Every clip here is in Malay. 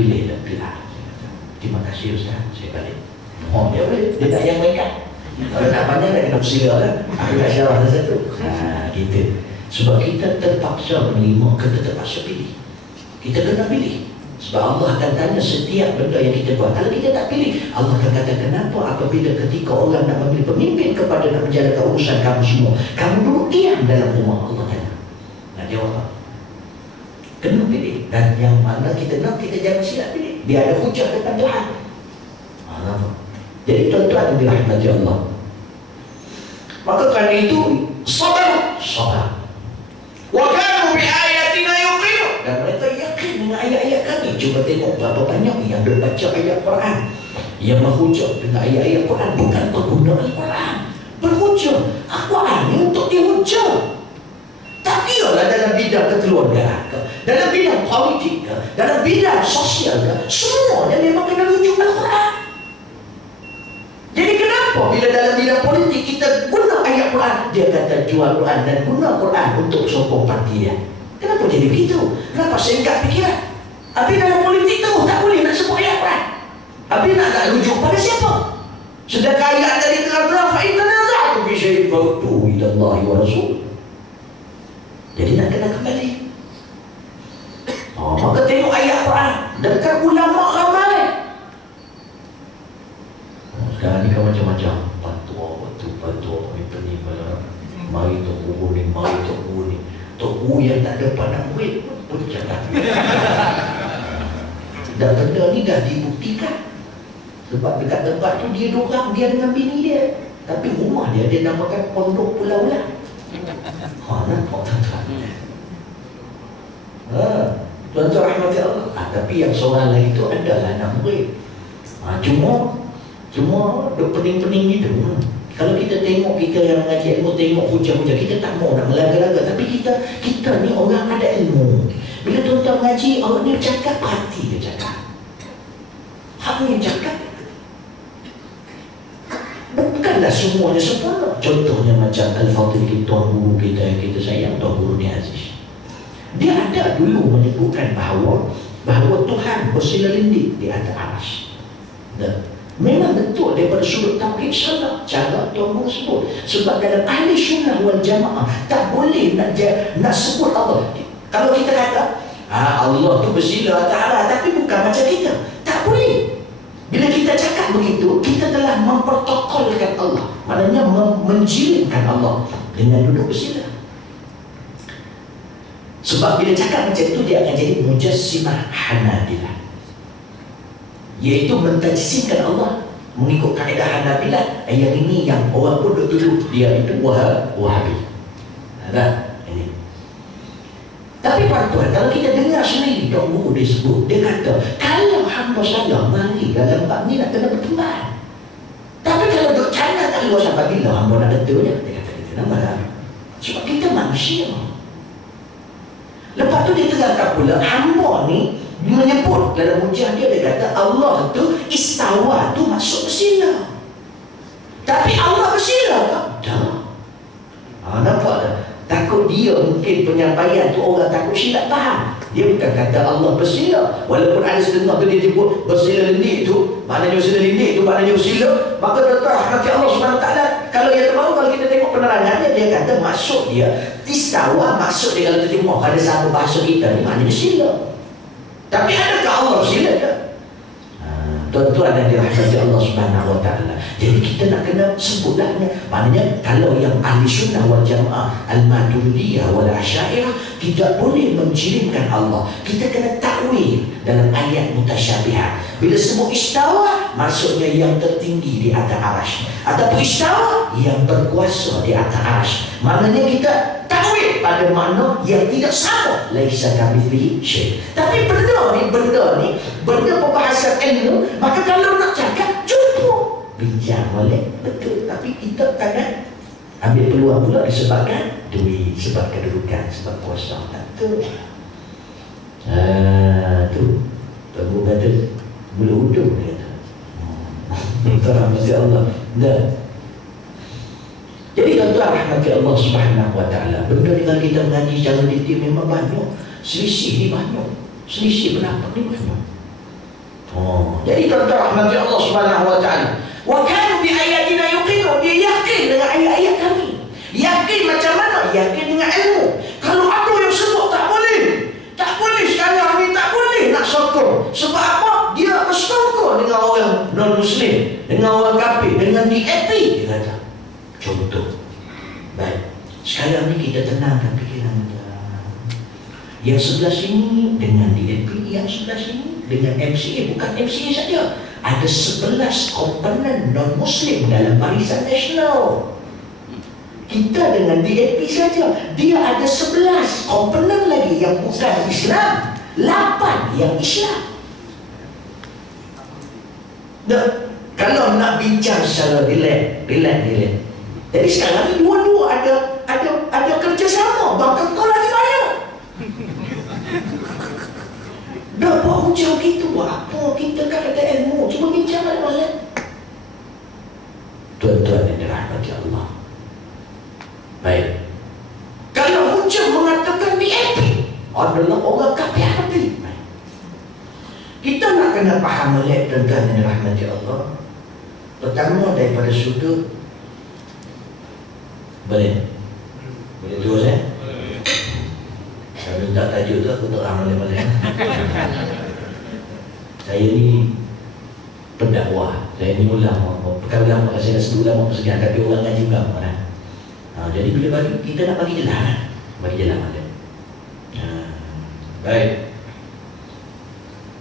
pilih dan pilih. Terima kasih Ustaz, saya balik. Oh, dia boleh, dia tak yang mainkan. Kalau nak banyak nak kena bersila lah. Aku tak syarah satu. Gitu. Sebab kita terpaksa menerima, kita terpaksa pilih. Kita kena pilih. Sebab Allah akan tanya setiap benda yang kita buat. Kalau kita tak pilih, Allah akan kata, kenapa apabila ketika orang nak memilih pemimpin kepada nak menjalankan urusan kamu semua, kamu duduk diam dalam rumah? Allah tanya. Nak jawab apa? Kena pilih. Dan yang mana kita nak, kita jangan silap pilih. Biar ada hujah depan Tuhan. Jadi tuan-tuan yang dirahmati Allah, maka kerana itu sabar. Wa kanu bi ayatina yuqinun. Dan mereka yakin dengan ayat-ayat kami. Cuba tengok berapa banyak yang baca ayat Quran, yang berhujah dengan ayat-ayat Quran, bukan pengguna Al-Quran. Berhujah Al-Quran ini untuk dihujah. Tak kiralah dalam bidang kekeluargaan ke, dalam bidang politik ke, dalam bidang sosial ke, semuanya memang kena rujuk Al-Quran. Jadi kenapa bila dalam bidang politik kita guna ayat Quran, dia kata jual Quran dan guna Quran untuk sokong parti dia? Kenapa jadi begitu? Kenapa sehingga pikiran? Habis dalam politik tu tak boleh nak sebut ayat Quran. Habis nak rujuk pada siapa? Sedangkan ayat tadi terang-terang fa inna naza'tu fi syai'in farudduhu ila Allah wa Rasul. Jadi nak kena kembali. Maka tengok ayat Quran, dekat ulama ramai. Sekarang ni kan macam-macam patua pemimpin ni, mari Tok Guru ni, mari Tok Guru ni. Tok Guru yang tak ada pandang murid pun cakap. Dan benda ni dah dibuktikan. Sebab dekat tempat tu dia dorang, dia dengan bini dia. Tapi rumah dia namakan Pondok Pulau Ulang. Nampak tak? Tuan-tuan rahmati Allah. Tapi yang seorang lain itu adalah anak murid. Cuma duk pening-pening gitu. Kalau kita tengok, kita yang mengaji ilmu, tengok hujah-hujah, kita tak mau nak melaga-laga. Tapi kita ni orang ada ilmu. Bila tuan-tuan mengaji, orang ni cakap, hati dia cakap. Hak ni cakap. Bukanlah semuanya sempurna. Contohnya macam Al-Fatih, Tuan Guru kita yang kita sayang, Tuan Guru ni Aziz. Dia ada dulu menyebutkan bahawa Tuhan bersila lindik di atas arsy. Memang betul daripada sudut tauhid salah cara Tuan Guru sebut. Sebab dalam ahli sunnah wal jamaah tak boleh nak sebut Allah. Kalau kita kata Allah tu bersila atas arsy, tapi bukan macam kita, tak boleh. Bila kita cakap begitu, kita telah memprotokolkan Allah. Maknanya menjirimkan Allah dengan duduk bersila. Sebab bila cakap macam itu, dia akan jadi mujassimah Hanabilah, iaitu mentajsimkan Allah mengikut kaedah Hanabilah. Yang ini yang orang pun tuduh dia itu Wahabi. Ini. Tapi tuan-tuan, kalau kita dengar sendiri Tuan Guru disebut, dia kata kalau hamba saya mari dalam bab ni nak kena berkembang. Tapi kalau duk cana tak luar sampai bila hamba nak betulnya, dia kata kita nama. Sebab kita manusia. Lepas tu dia terangkan pula, hamba ni menyebut dalam hujah dia kata Allah tu istawa tu masuk bersila. Tapi Allah bersila tak? Tak. Nampak tak? Takut dia mungkin penyampaian tu orang takut silap faham. Dia bukan kata Allah bersila. Walaupun ada setengah tu dia sebut bersila lendik tu, maknanya bersila lendik tu maknanya bersila. Maka tuan-tuan rahmati Allah SWT, kalau yang terbaru, kalau kita tengok penerangannya, dia kata maksud dia istawa, maksud dia kalau terjemah pada sama bahasa kita ni maknanya bersila. Tapi adakah Allah bersila tak? Tuan-tuan yang dirahmati Allah SWT. Jadi kita nak kena sebutlah. Maknanya kalau yang ahli sunnah wal jamaah, Al-Maturidiyah wal Asy'ariyah tidak boleh menjirimkan Allah. Kita kena takwil dalam ayat mutasyabihat. Bila sebut istawa, maksudnya yang tertinggi di atas arsy, ataupun istawa yang berkuasa di atas arsy. Maknanya kita takwil pada makna yang tidak sama, laisa kamitslihi syai'. Tapi benda ni pembahasan ilmu. Maka kalau nak cakap, cuba bincang boleh, betul. Tapi kita kadang ambil peluang pula disebabkan duit, sebab kedudukan, sebab kuasa. Tu Tuan kata boleh hudung, dia kata. Rahmati Allah. Jadi tuan-tuan rahmati Allah Subhanahu wa ta'ala, benda ni kalau kita mengaji secara detail memang banyak. Selisih ni banyak. Selisih pendapat ni banyak. Jadi tuan-tuan rahmati Allah Subhanahu wa taala. Wa kanu bi ayatina yuqinu, dia yakin dengan ayat-ayat kami. Yakin macam mana? Yakin dengan ilmu. Kalau ada yang sebut tak boleh. Tak boleh sekarang ni, tak boleh nak sokong. Sebab apa? Dia bersokong dengan orang non-Muslim, dengan orang kafir, dengan DAP. Dia kata, contoh. Baik, sekarang ni kita tenangkan fikiran kita. Yang sebelah sini dengan DAP, yang sebelah sini dengan MCA. Bukan MCA saja, ada 11 komponen non-Muslim dalam Barisan Nasional. Kita dengan DAP saja, dia ada 11 komponen lagi yang bukan Islam, 8 yang Islam. Kalau nak bincang secara relax. Jadi sekarang ni dua-dua ada kerjasama, bahkan kau lagi banyak. Dah buat hujah gitu, apa kita kan ada ilmu, cuma bincang malam-malam. Tuan-tuan yang dirahmati Allah. Baik. Kalau hujah mengatakan DAP adalah orang kafir habis. Kita nak kena faham oleh tuan-tuan yang dirahmati Allah. Pertama daripada sudut boleh terus saya minta tajuk tu aku tak faham boleh. Saya ni pendakwah, saya ni ulama. Bukan ulama, saya dah sebut ulama persediaan, tapi orang ngaji ulama kan. Jadi bila kita nak bagi jalan ada. Baik.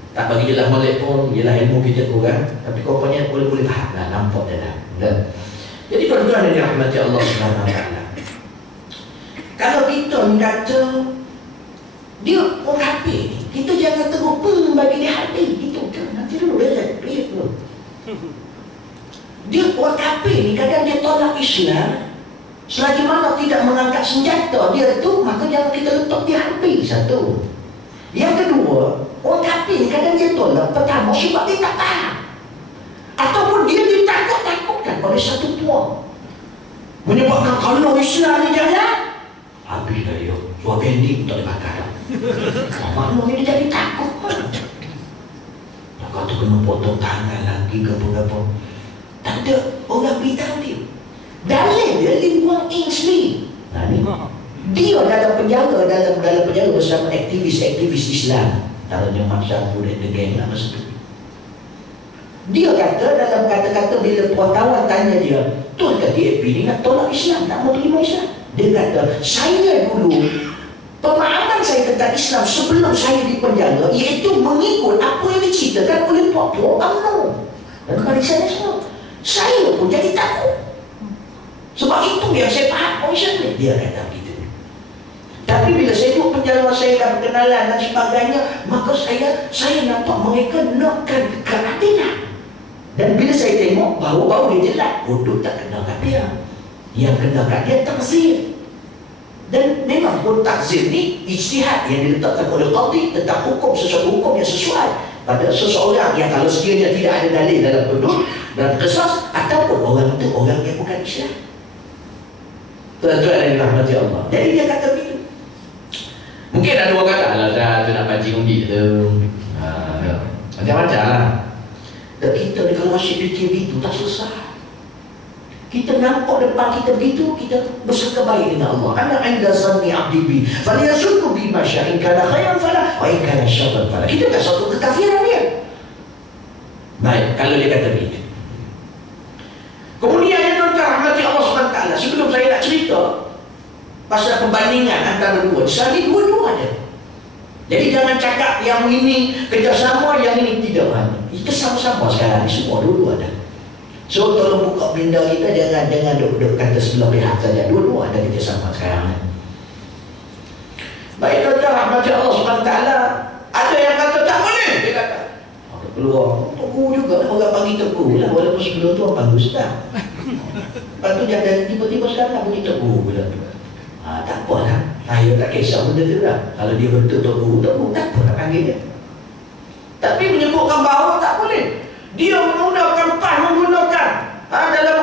Tak bagi jalan molek pun, ialah ilmu kita kurang, tapi korbannya boleh faham lah, nampak dah. Jadi tuan-tuan yang dirahmati Allah Subhanahu wa taala. Kalau kita kata dia orang kafir, kita jangan terus bagi dia hati gitu. Nanti dulu dia orang kafir ni kadang dia tolak Islam. Selagi mana tidak mengangkat senjata dia tu, maka jangan kita letak dia hati. Satu. Yang kedua, orang kafir kadang dia tolak pertama sebab dia tak faham, ataupun dia ditakut-takutkan oleh satu puak, menyebabkan kalau Islam ni jangan habis dah dia suara pending tak boleh makan. Maknanya dia jadi takut. Yang kata kena potong tangan lagi ke apa-apa, tak ada orang beritahu dia. Dalil dia Lim Kuan Ing sendiri. Dia dalam penjara bersama aktivis-aktivis Islam. Taranya Maksa Pura The Gang lah masa tu. Dia kata dalam kata-kata bila wartawan tanya dia, betul ke DAP ni nak tolak Islam, tak mau terima Islam? Dia kata, saya dulu pemahaman saya tentang Islam sebelum saya di penjara iaitu mengikut apa yang diceritakan oleh puak-puak UMNO dan Barisan Nasional. Saya pun jadi takut. Sebab itu yang saya faham Islam ni. Dia kata begitu. Tapi bila saya duduk penjara, saya dah berkenalan dan sebagainya, maka saya nampak mereka nakkan keadilan. Dan bila saya tengok, bau-bau dia jelas, bodoh tak kena kat dia. Yang kena kat dia takzir. Dan memang pun takzir ni ijtihad yang diletakkan oleh qadhi tentang hukum sesuatu hukum yang sesuai pada seseorang yang kalau sekiranya tidak ada dalil dalam hudud dan qisas, ataupun orang itu orang yang bukan Islam. Tuan-tuan yang dirahmati Allah. Jadi dia kata begitu. Mungkin ada orang kata, alah dah tu nak pancing undi tu. Macam-macam lah. Dan kita ni kalau masih fikir begitu tak selesai. Kita nampak depan kita begitu, kita bersangka baik dengan Allah. Ana 'inda zanni 'abdi bi, falyasuddu bi ma syaa, in kana khairan fala wa in kana syarran fala. Kita tak satu kekafiran dia. Baik, kalau dia kata begitu. Kemudian yang tuan-tuan rahmati Allah SWT, sebelum saya nak cerita pasal perbandingan antara dua, di dua-dua ada. Jadi jangan cakap yang ini kerjasama, yang ini tidak. Kita sama-sama sekarang ni, semua dua-dua ada. So tolong buka minda kita, jangan duduk kata sebelah pihak saja. Dua-dua ada kerjasama sekarang ni. Baik tuan-tuan rahmati Allah SWT, ada yang kata tak boleh. Dia kata keluar teguh juga, orang panggil teguh lah, walaupun sebelum tu orang panggil ustaz. Lepas tu dia ada tiba-tiba sekarang nak bunyi teguh bila tu. Tak apa lah, saya tak kisah benda tu lah. Kalau dia betul teguh, tak apa nak panggil dia. Tapi menyebutkan bahawa tak boleh. Dia menggunakan PAN, dalam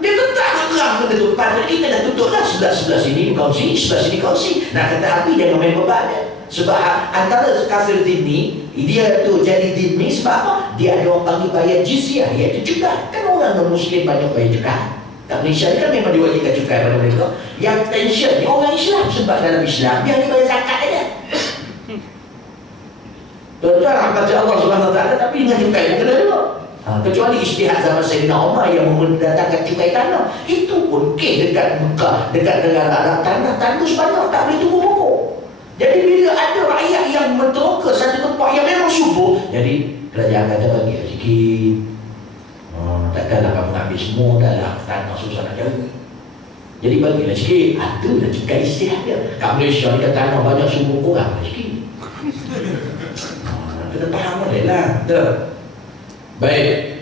dia tetap terang benda tu. PAN kita dah tutup lah, sebelah sini kongsi, sebelah sini kongsi. Nak kata api jangan main beban dia. Sebab antara kafir dhimmi, dia tu jadi dhimmi sebab apa? Dia ada orang panggil bayar jizyah, iaitu cukai. Kan orang non-Muslim banyak bayar cukai. Kat Malaysia ni kan memang diwajibkan cukai pada mereka. Yang tension ni orang Islam, sebab dalam Islam dia hanya bayar zakat aja. Tuan-tuan rahmat Allah Subhanahu Wa Taala, tapi dengan cukai pun kena juga. Kecuali ijtihad zaman Sayyidina Umar yang mendatangkan cukai tanah, itu pun dekat Mekah, dekat negara Arab, tanah tandus banyak, tak boleh tumbuh pokok. Jadi bila ada rakyat yang menteroka satu tempat yang memang subur, jadi kerajaan kata bagi sikit. Takkanlah kamu ambil semua, dah lah tanah susah nak cari. Jadi bagilah sikit. Itulah cukai ijtihad dia. Kat Malaysia ni kan tanah banyak subur, kurang sikit. Kita faham boleh lah. Betul. Baik.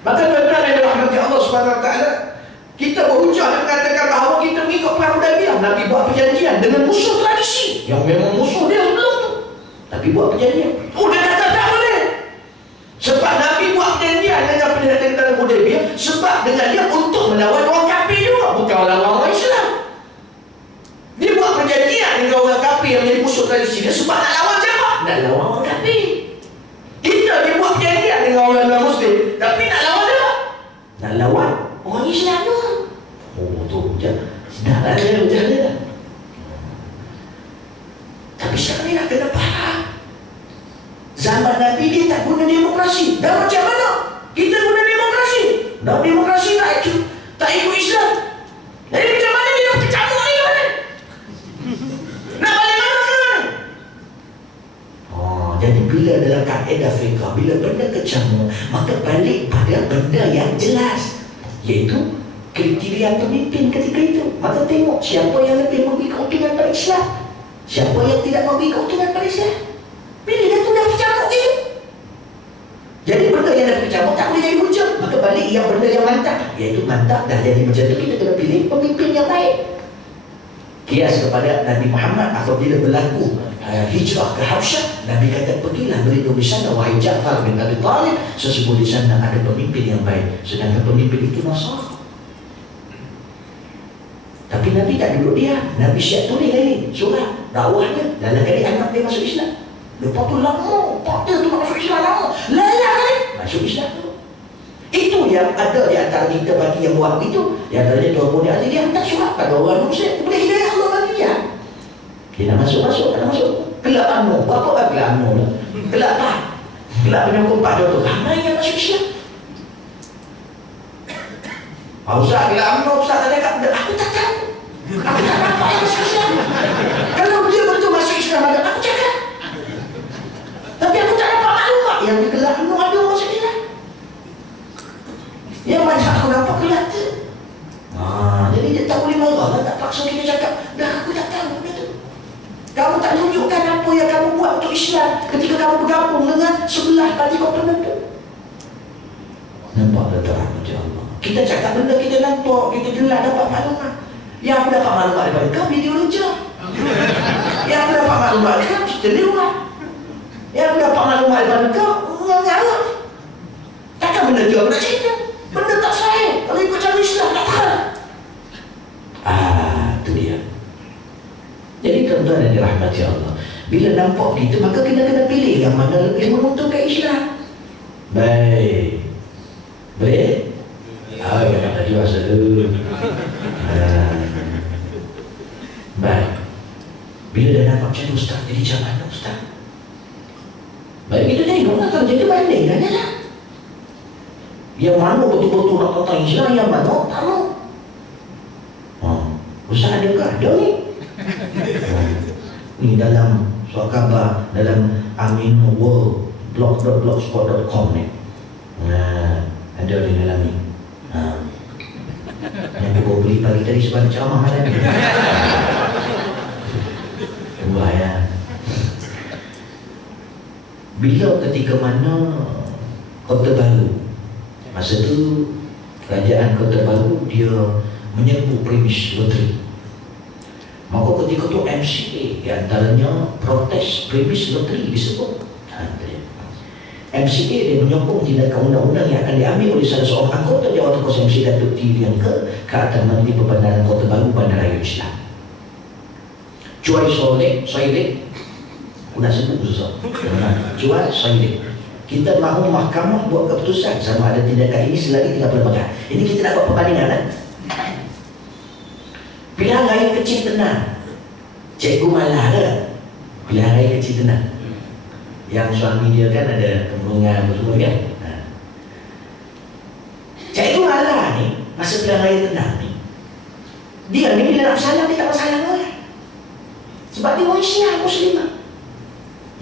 Maka tuan-tuan yang dirahmati Allah Subhanahu Wa Taala, kita berujar dan mengatakan bahawa kita mengikut perang Hudaybiyah. Nabi buat perjanjian dengan musuh tradisi yang memang musuh dia sebelum tu, tapi buat perjanjian. Dia kata tak boleh. Sebab Nabi buat perjanjian dengan perjanjian Hudaybiyah sebab dengan dia untuk melawan orang kafir juga, bukan orang Islam. Dia buat perjanjian dengan orang kafir yang menjadi musuh tradisi dia sebab nak lawan siapa? Nak lawan orang kafir. Kita dia buat perjanjian dengan orang non-Muslim, tapi nak lawan dia, nak lawan orang Islam juga. Tu dah lah dia. Tapi sekarang ni nak kena faham, zaman Nabi dia tak guna demokrasi. Dan macam mana kita guna demokrasi? Dan demokrasi tak ikut Islam. Jadi macam mana dia nak kecamuk ni ke mana? Nak balik mana ke mana? Jadi bila dalam kaedah fiqh, bila benda kecamuk, maka balik pada benda yang jelas, iaitu kriteria pemimpin ketika itu. Maka tengok siapa yang lebih memberi keuntungan pada Islam, siapa yang tidak memberi keuntungan pada Islam. Bila dia tu dah kecamuk gitu. Jadi benda yang dah kecamuk tak boleh jadi hujah. Maka balik yang benda yang mantap, iaitu mantap dah jadi macam tu, kita kena pilih pemimpin yang baik. Kias kepada Nabi Muhammad apabila berlaku hijrah ke Habsyah, Nabi kata pergilah berlindung di sana wahai Ja'far bin Abi Talib, sesungguhnya di sana ada pemimpin yang baik. Sedangkan pemimpin itu Nasrani. Tapi Nabi tak duduk dia, Nabi siap tulis lagi surat dakwahnya. Lalu kali anak dia masuk Islam. Lepas tu lama, pak dia tu masuk Islam lama. Lalu kali masuk Islam tu. Itu yang ada di antara kita bagi yang buat begitu. Di antaranya Tuan Mulia Aziz, dia hantar surat pada orang Muslim. Boleh hidayah Allah bagi dia. Dia nak masuk, tak nak masuk. Kelak UMNO, berapa kan kelak UMNO lah. Kelak PAH, kelak penyokong PAH tu. Ramai yang masuk Islam. Ustaz, kelak UMNO, Ustaz tak cakap. Aku tak tahu. Aku tak nampak yang masuk Islam. Kalau dia betul masuk Islam, aku cakap. Tapi aku tak dapat maklumat yang di kelak UMNO ada orang masuk Islam. Yang mana aku nampak kelak tu. Jadi dia tak boleh marah, tak paksa kita cakap, dah aku tak tahu benda tu. Kamu tak tunjukkan apa yang kamu buat untuk Islam ketika kamu bergabung dengan sebelah tadi komponen tu. Nampak tak macam Allah. Kita cakap benda kita nampak, kita jelas dapat maklumat. Yang aku dapat maklumat daripada kau, video lucu. Yang aku dapat maklumat daripada kau, cerita lewat. Yang aku dapat maklumat daripada kau, ngarang. Takkan benda tu aku nak cerita. Benda tak sahih. Kalau ikut cara Islam, tak tahu. Itu dia. Jadi tuan-tuan yang dirahmati Allah, bila nampak begitu, maka kita kena pilih yang mana lebih menguntungkan Islam. Baik. Boleh? Yang nak tadi masa dulu. Baik. Bila dah nampak macam tu, Ustaz, jadi macam mana Ustaz? Baik, kita tengok lah. Kalau jadi banding kan lah. Yang mana betul-betul nak tentang Islam, yang mana tak mau. Ustaz adakah? Ada ni. Ni dalam surat khabar, dalam aminworld.blogspot.com ni. Ada di dalam ni. Yang aku beli pagi tadi sebab ceramah malam ni. Wah ya. Bila ketika mana Kota Baru, masa tu kerajaan Kota Baru dia menyerbu premis loteri. Maka ketika tu MCA, di antaranya protes premis loteri disebut. MCA dia menyokong tindakan undang-undang yang akan diambil oleh salah seorang anggota Jawatan MC Datuk T. Liangke ke atas Menteri Perbandaran Kota Baru Bandaraya Islam. Choi Soilek Aku nak sebut susah. Jual Soilik. Kita mahu mahkamah buat keputusan sama ada tindakan ini selagi tidak pelbagai. Ini kita nak buat perbandingan kan? Pilihan raya kecil tenang. Cikgu malah ada pilihan raya kecil tenang. Yang suami dia kan ada kemurungan betul kan? Cikgu malah ni masa pilihan raya tenang ni, dia ni bila nak bersalah dia tak bersalah orang. Sebab dia orang Islam Muslimah.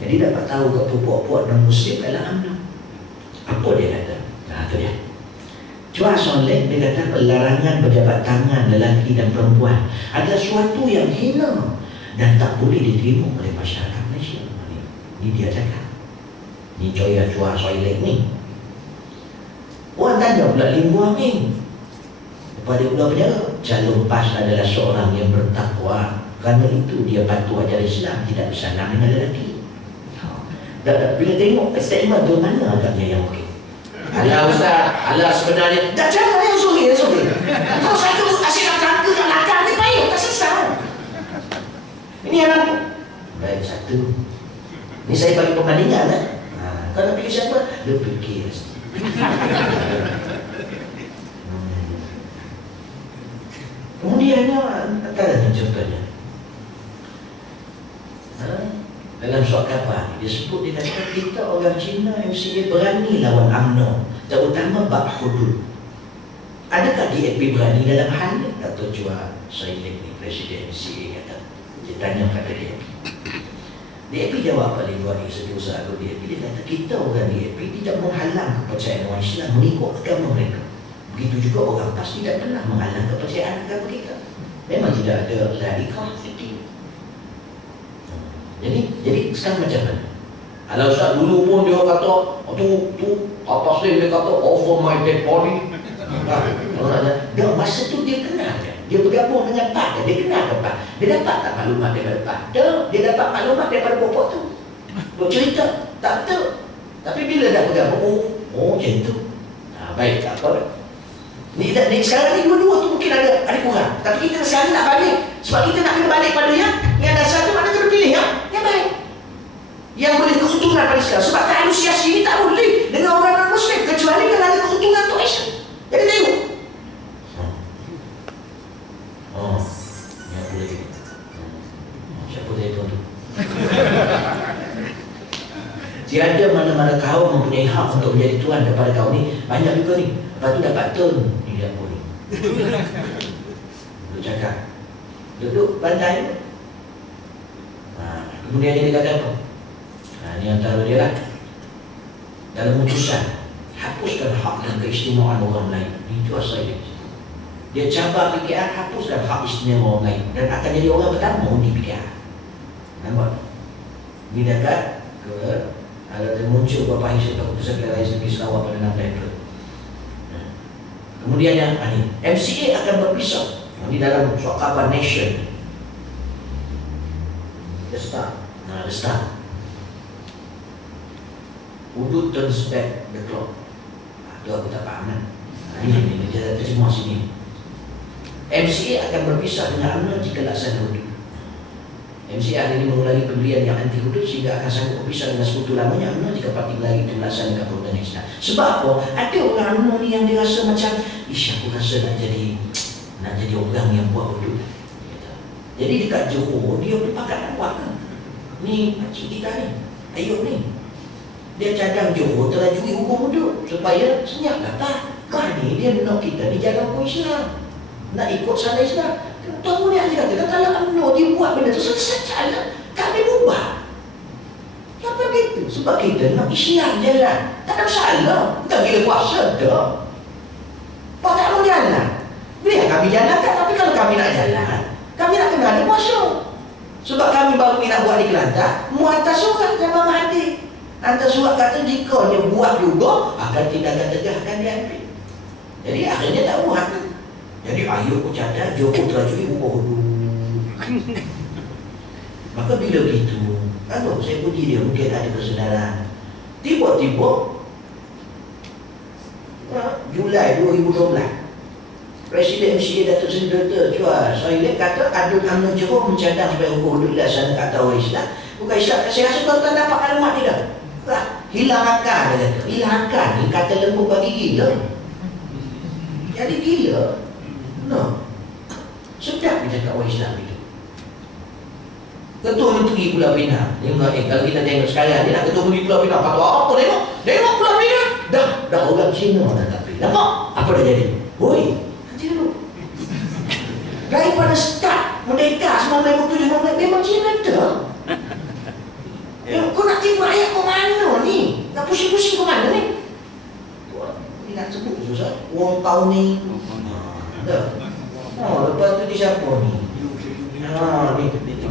Jadi dapat tahu kat puak-puak non-Muslim dalam UMNO. Apa dia kata? Nah, tu dia. Chua Soilik dia kata pelarangan berjabat tangan lelaki dan perempuan adalah suatu yang hina dan tak boleh diterima oleh masyarakat Malaysia. Ini dia cakap. Ni Chua Soilik ni. Orang tanya pula Limbu Amin. Kepada pula penjara. Jalur PAS adalah seorang yang bertakwa. Kerana itu dia patuh ajaran Islam, tidak bersalam dengan lelaki. Bila tengok statement tu, mana agaknya yang okey? Alah Ustaz, alah sebenarnya dah jangan yang sorry. Kalau satu asyik nak tangka kat belakang ni payah, tak selesai. Ini yang baik satu. Ni saya bagi perbandingan kan. Kau nak pilih siapa? Dia fikir. Kemudiannya antara contohnya dalam surat khabar dia sebut, dia kata kita orang Cina MCA berani lawan UMNO, terutama bab hudud. Adakah DAP berani dalam hal ni? Kata Chua Soilik ni, Presiden MCA kata. Dia tanya kata dia. DAP jawab paling luar ni, setiausaha aku DAP. Dia kata kita orang DAP tidak menghalang kepercayaan orang Islam mengikut agama mereka. Begitu juga orang PAS tidak pernah menghalang kepercayaan agama kita. Memang tidak ada lari konflik. Jadi sekarang macam mana? Kalau Ustaz dulu pun dia kata, tu apa sih dia kata over my dead body. Dia masa tu dia kenal kan? Dia bergabung dengan PAS, dia kenal ke PAS. Dia dapat tak maklumat daripada PAS? Dia dapat maklumat daripada pokok tu. Buat cerita, tak betul. Tapi bila dah bergabung, macam tu. Baik, tak apa. Ni sekarang ni dua-dua tu mungkin ada kurang. Tapi kita sekarang nak balik. Sebab kita nak kena balik pada yang dasar tu, mana kena pilih yang baik. Yang boleh keuntungan pada Islam. Sebab kehalusiasi ni tak boleh dengan orang non-Muslim kecuali kalau ada keuntungan untuk Islam. Jadi tengok. Yang boleh. Siapa dia tu? Tiada mana-mana kaum mempunyai hak untuk menjadi tuan kepada kaum ni. Banyak juga ni. Lepas tu dapat turn. Ni dia pun ni. Dia cakap. Duduk bantai. Kemudian dia kata apa? Ini antara dia lah. Dalam putusan, hapuskan hak dan keistimewaan orang lain. Itu asal dia. Dia cabar PKR, hapuskan hak istimewa orang lain. Dan akan jadi orang pertama di PKR. Nampak? Ini dekat ke ada muncul beberapa isu keputusan pilihan raya negeri Sarawak pada 6 April. Kemudian yang ini, MCA akan berpisah. Di dalam surat khabar Nation. The Star. Hudud turns back the clock. Itu aku tak faham kan. Ini dia terjemah sini. MCA akan berpisah dengan UMNO jika laksana hudud. MCA hari ini mengulangi pembelian yang anti hudud sehingga akan sanggup berpisah dengan sekutu lamanya UMNO jika parti Melayu itu melaksanakan perundang Islam. Sebab apa? Ada orang UMNO ni yang dia rasa macam, aku rasa nak jadi orang yang buat hudud. Jadi dekat Johor dia berpakat nak buat kan. Ni makcik kita ni, Ayub ni, dia cadang Johor terajui hukum hudud supaya senyap kata kah ni dia nak kita ni jaga hukum Islam, nak ikut sana Islam. Tahu ni dia kata kalau UMNO dia buat benda tu selesai jalan, kami bubar. Kenapa gitu? Sebab kita nak Islam jalan, tak ada masalah. Bukan bila puasa dah. Pak tak mau jalan, biar kami jalankan. Tapi kalau kami nak jalan, kami nak kena ada puasa. Sebab kami baru nak buat di Kelantan, muatas surat sama Mahathir. Hantar surat kata jika dia buat juga, akan tindakan tegas akan diambil. Jadi akhirnya tak buat. Jadi Ayub pun cadang, Johor terajui hukum hudud. Maka bila begitu, saya puji dia, mungkin ada kesedaran. Tiba-tiba Julai 2012 Presiden MCA Datuk Seri Dr. Chua Sohaili kata ada UMNO Johor mencadang supaya hukum hudud dilaksanakan kata orang Islam. Bukan Islam. Saya rasa tuan-tuan dapat alamat dia dah. Hilang akal dia kata. Hilang akal ni kata lembut bagi gila. Jadi gila. No. Sedap dia cakap orang Islam itu. Ketua Menteri Pulau Pinang. Kalau kita tengok sekarang dia nak Ketua Menteri Pulau Pinang. Kata apa tengok? Tengok Pulau Pinang. Dah orang Cina dah tak pilih. Nampak? Apa dah jadi? Oi. Daripada start Merdeka 1957 memang Cina dah. Kau nak tipu rakyat kau mana ni? Nak pusing-pusing kau mana ni? Ni nak sebut susah. Wong tahun ni. Dah. Lepas tu dia siapa ni? Ni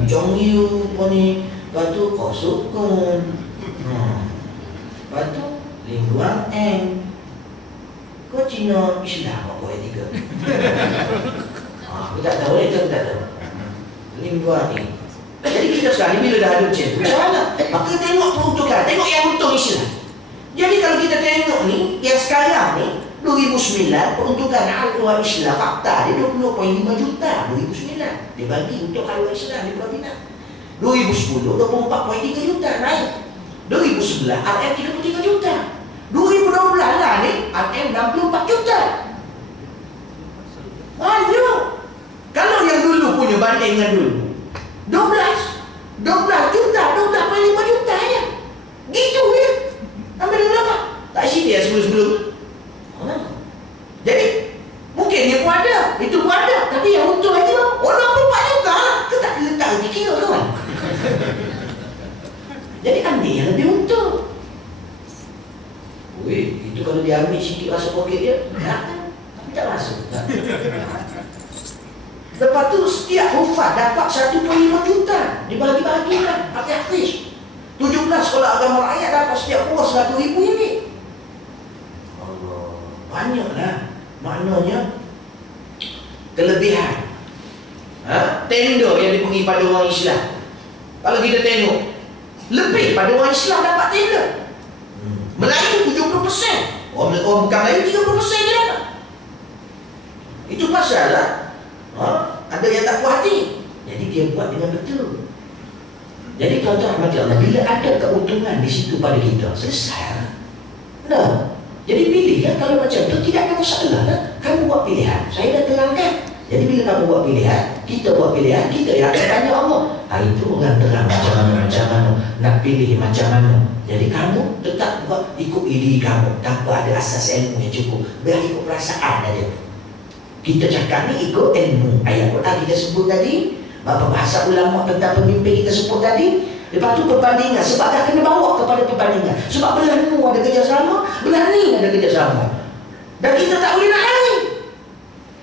Jong Yu pun ni. Lepas tu Kau Sukun. Lepas tu Lim Guang Eng. Kau Cina Islam apa etika? Aku tak tahu, itu aku tak tahu. Lim Guang Eng. Jadi kita sekarang ni bila dah ada macam tu, macam mana? Maka tengok peruntukan, tengok yang untung Islam. Jadi kalau kita tengok ni, yang sekarang ni 2009 peruntukan haluan Islam fakta dia 20.5 juta 2009 dia bagi untuk haluan Islam di Pulau Pinang. 2010 24.3 juta naik. 2011 RM 33 juta. 2012 lah ni RM 64 juta. Waduh. Kalau yang dulu punya banding dengan dulu 12 juta, 12.5 juta ya. Gitu ya. Sampai dengan berapa? Tak isi dia sebelum-sebelum. Jadi mungkin dia pun ada, itu pun ada, tapi yang untung lagi bang, orang berpak juga. Kita tak letak di kira kawan. Jadi ambil yang lebih untung. Weh, itu kalau dia ambil sikit rasa poket dia, tapi tak masuk. Lepas tu setiap hufaz dapat 1.5 juta dibagi-bagikan pakai hafiz. 17 sekolah agama rakyat dapat setiap kurs 100,000 ini. Allah, banyaklah. Maknanya kelebihan tender yang diberi pada orang Islam. Kalau kita tengok lebih pada orang Islam dapat tender. Melayu 70%, orang bukan Melayu 30% je dapat. Itu pasal lah ada yang tak puas hati. Jadi dia buat dengan betul. Jadi tuan-tuan rahmati Allah, bila ada keuntungan di situ pada kita, selesai. Nah, jadi pilihlah. Kalau macam tu tidak ada masalah lah. Kamu buat pilihan, saya dah terangkan. Jadi bila kamu buat pilihan, kita buat pilihan, kita yang akan tanya Allah. Itu orang terang macam mana nak pilih macam mana. Jadi kamu tetap buat ikut ide kamu tanpa ada asas ilmu yang cukup. Biar ikut perasaan aja. Kita cakap ni ikut ilmu. Ayat Quran kita sebut tadi, bahasa ulama tentang pemimpin kita sebut tadi. Lepas tu perbandingan, sebab dah kena bawa kepada perbandingan. Sebab belah ni ada kerjasama, belah ni ada kerjasama. Dan kita tak boleh nak lari.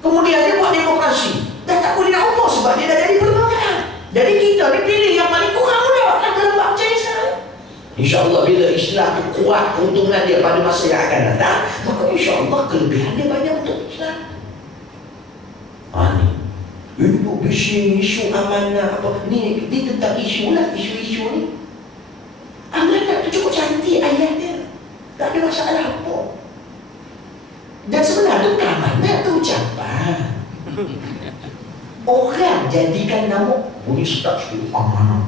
Kemudian dia buat demokrasi, dah tak boleh nak ubah sebab dia dah jadi perlembagaan. Jadi kita ni pilih yang paling kurang mudah nak lembab macam Islam. InsyaAllah bila Islam kuat keuntungan dia pada masa yang akan datang, maka insyaAllah kelebihan dia banyak untuk Islam. Ni ibu bising isu amanah apa ni tentang isu lah, isu-isu ni. Amanah tu cukup cantik ayat dia, tak ada masalah apa. Dan sebenarnya bukan amanah tu ucapan. Orang jadikan nama bunyi sedap sikit, amanah.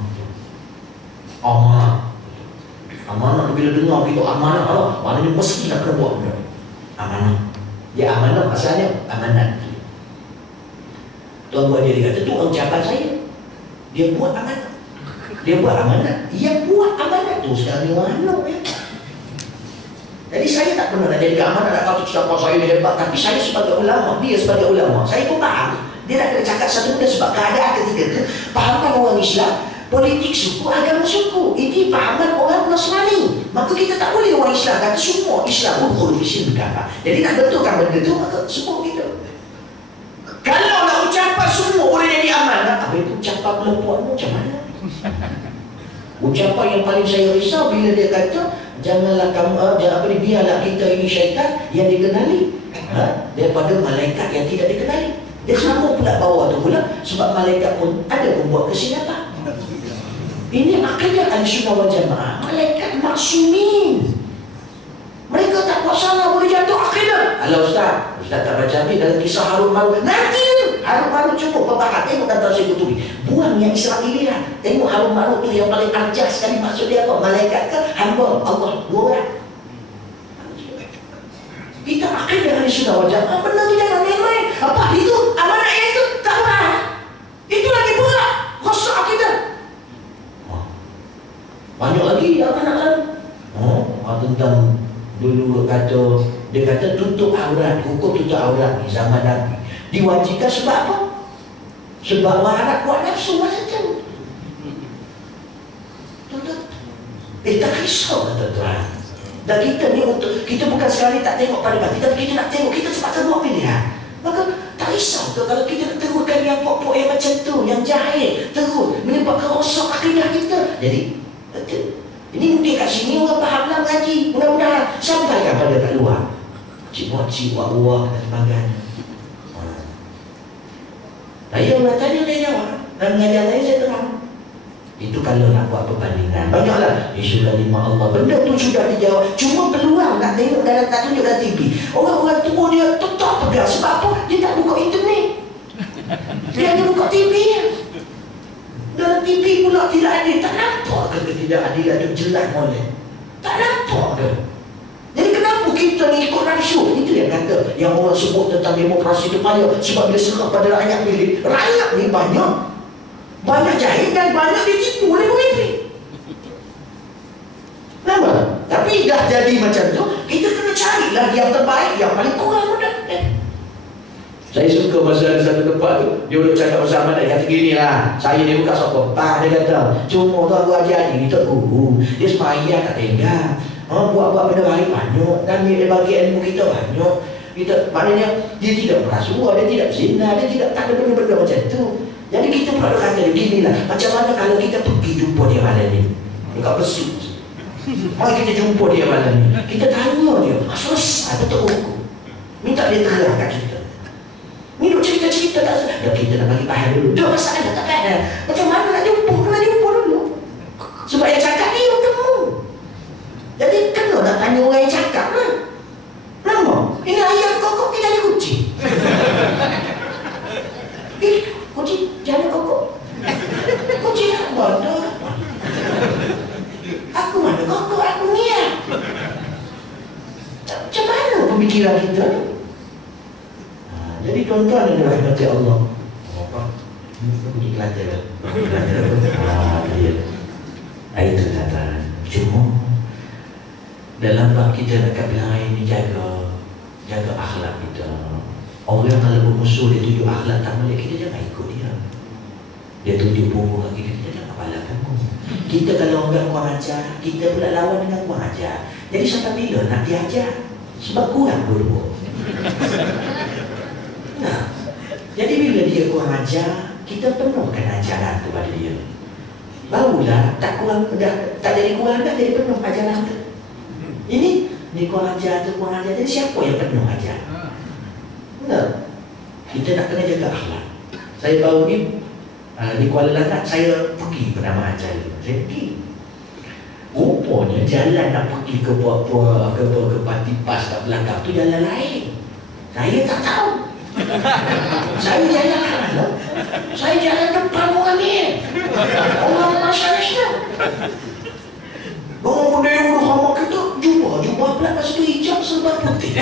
Amanah bila dengar begitu amanah Allah, maknanya mesti nak kena buat benda. Amanah. Ya amanah asalnya amanat. Tuan buat dia kata tu ucapan saya. Dia buat amanah. Dia buat amanah. Dia buat amanah tu sekarang ni mana ya. Jadi saya tak pernah nak jadi amanah nak kata siapa saya ni hebat, tapi saya sebagai ulama, dia sebagai ulama, saya pun faham. Dia nak kena cakap satu benda sebab keadaan ketika itu fahaman orang Islam, politik suku, agama suku. Ini fahaman orang Nasrani. Maka kita tak boleh orang Islam kata semua Islam ulul fisil berkata. Jadi nak betulkan benda tu maka semua kita. Kalau nak ucapan semua boleh jadi amanah, apa itu ucapan perempuan macam mana? Ucapan yang paling saya risau bila dia kata janganlah kamu biarlah kita ini syaitan yang dikenali daripada malaikat yang tidak dikenali. Dia sambung pula bawah tu pula sebab malaikat pun ada membuat kesilapan. Ini akidah Ahlussunnah wal Jamaah. Malaikat maksumin. Mereka tak buat salah boleh jatuh akidah. Alah Ustaz Ustaz tak baca ni dalam kisah Harun Marut. Nanti Harun Marut cukup pembahas. Tengok kata Syekh Qutubi. Buang yang Israeliat. Tengok Harun Marut tu yang paling ajar sekali. Maksud dia apa? Malaikat ke hamba Allah? Dua orang. Kita akidah dari sunnah wal jamaah. Benda tu jangan main-main. Apa itu? Amanah yang itu tak berat. Itu lagi berat. Rosak akidah. Banyak lagi amanah lain. Tentang dulu dia kata tutup aurat, hukum tutup aurat di zaman Nabi diwajibkan sebab apa? Sebab warat kuat nafsu masa tu. Tutup. Tak risau kata Tuhan. Dan kita ni untuk kita bukan sekali tak tengok pada batin, tapi kita nak tengok, kita sempat buat pilihan. Maka tak risau tu kalau kita teruskan yang pokok yang macam tu, yang jahil terus menyebabkan rosak akidah kita. Jadi ini mungkin kat sini orang fahamlah mengaji. Mudah-mudahan sampaikan pada kat luar. Cik-cik, wak-wak dan sebagainya. Saya orang tanya saya jawab. Dan mengajar saya terang. Itu kalau nak buat perbandingan. Banyaklah isu kalimah Allah. Benda tu sudah dijawab. Cuma peluang nak tengok dalam, tak tunjuk dalam TV. Orang-orang tua dia tetap pegang. Sebab apa? Dia tak buka internet. Dia hanya buka TV je. Dalam TV pula tidak adil. Tak nampak ke ketidakadilan itu jelas molek? Tak nampak ke? Jadi kenapa kita ni ikut nafsu? Itu yang kata, yang orang sebut tentang demokrasi itu payah. Sebab dia serah pada rakyat pilih. Rakyat ni banyak jahil dan banyak ditipu oleh pemimpin. Nampak? Tapi dah jadi macam tu, kita kena carilah yang terbaik, yang paling kurang mudah. Saya suka masa ada satu tempat tu, dia duduk cakap bersama dia kata gini lah, saya ni bukan sokong pak, dia kata cuma tuan gua ajar ni kita guru, dia semayang tak tinggal, buat-buat benda baik banyak, dan dia bagi ilmu kita banyak. Kita, maknanya dia tidak merasua, dia tidak berzina, dia tidak tak ada benda-benda macam tu. Jadi kita pula kata dia gini lah, macam mana kalau kita pergi jumpa dia malam ni dekat Besut, mari kita jumpa dia malam ni, kita tanya dia, selesai betul hukum, minta dia terang kat kita. Ni duk cerita-cerita tak sedap. Dah kita nak bagi bahan dulu. Dah masalah tak ada. Macam mana nak jumpa? Kena jumpa dulu. Sebab yang cakap ni orang temu. Jadi kena nak tanya orang yang cakap lah. Lama. Ini ayam kokok kita ada kucing. Kucing jangan kokok. Kucing nak bodoh. Aku mana kokok? Aku niat. Macam mana pemikiran kita ni? Jadi tuan-tuan yang dirahmati Allah. Apa? Bunyi Kelantan. Dia. Itu kata. Cuma dalam bab kita dekat belakang ini jaga akhlak kita. Orang kalau bermusuh dia tunjuk akhlak tak boleh, kita jangan ikut dia. Dia tunjuk buruk lagi, kita jangan balakan pun. Kita kalau orang kurang ajar, kita pula lawan dengan kurang ajar. Jadi sampai bila nak diajar? Sebab kurang dulu. Nah, jadi bila dia kurang ajar, kita penuhkan ajaran kepada dia. Barulah tak jadi kurang, tak jadi penuh ajaran tu. Ini kurang ajar tu kurang ajar. Jadi siapa yang penuh ajar? Benar. Kita nak kena jaga akhlak. Saya baru ni di Kuala Langat saya pergi bernama ajar. Saya pergi. Rupanya jalan nak pergi ke Pati Pas kat belakang tu jalan lain. Saya tak tahu. Saya jalan kanan, saya jalan depan orang ni. Orang masyarakat. Orang dia udah sama kita jumpa pula pas tu hijau serba putih.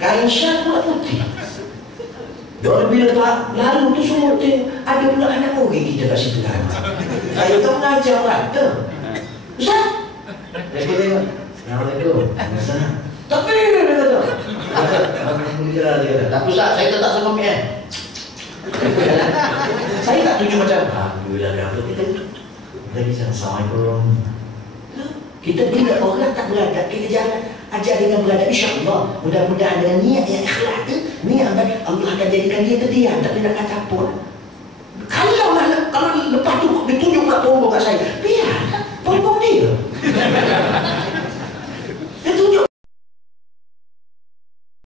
Kain syal pula putih. Dan bila lalu tu semua tengok ada pula anak orang kita kat situ kan. Saya tak mengajar kata. Ustaz. Dia tengok. Assalamualaikum. Tapi dia kata. Tak usah, saya tetap sama PN. Saya tak tuju macam alhamdulillah kita lagi Assalamualaikum. Kita bila orang tak beradab, kita jalan ajar dengan beradab, insya-Allah. Mudah-mudahan dengan niat yang ikhlas tu, niat Allah akan jadikan dia terdiam, tak nak kata apa.